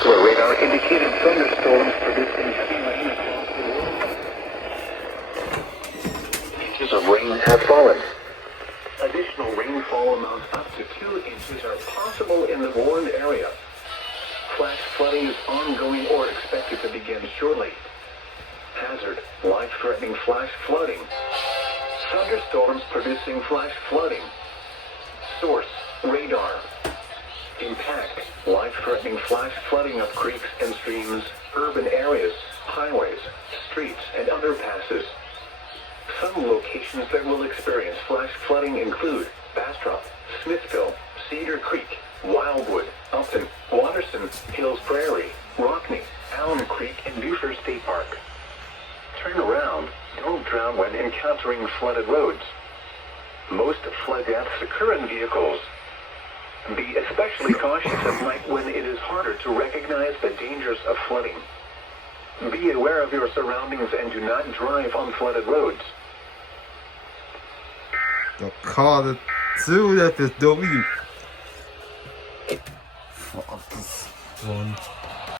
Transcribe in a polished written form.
Ocular radar indicating thunderstorms producing heavy rain across the world. Inches of rain have fallen. Additional rainfall amounts up to 2 inches are possible in the warned area. Flash flooding is ongoing or expected to begin shortly. Hazard, life-threatening flash flooding. Thunderstorms producing flash flooding. Source, radar. Impact, life-threatening flash flooding of creeks and streams, urban areas, highways, streets, and underpasses. Some locations that will experience flash flooding include Bastrop, Smithville, Cedar Creek, Wildwood, Upton, Watterson, Hills Prairie, Rockney, Allen Creek, and Buford State Park. Turn around. Don't drown when encountering flooded roads. Most flood deaths occur in vehicles. Be especially cautious at night when it is harder to recognize the dangers of flooding. Be aware of your surroundings and do not drive on flooded roads. The car, the 2FSW. Fuck this one.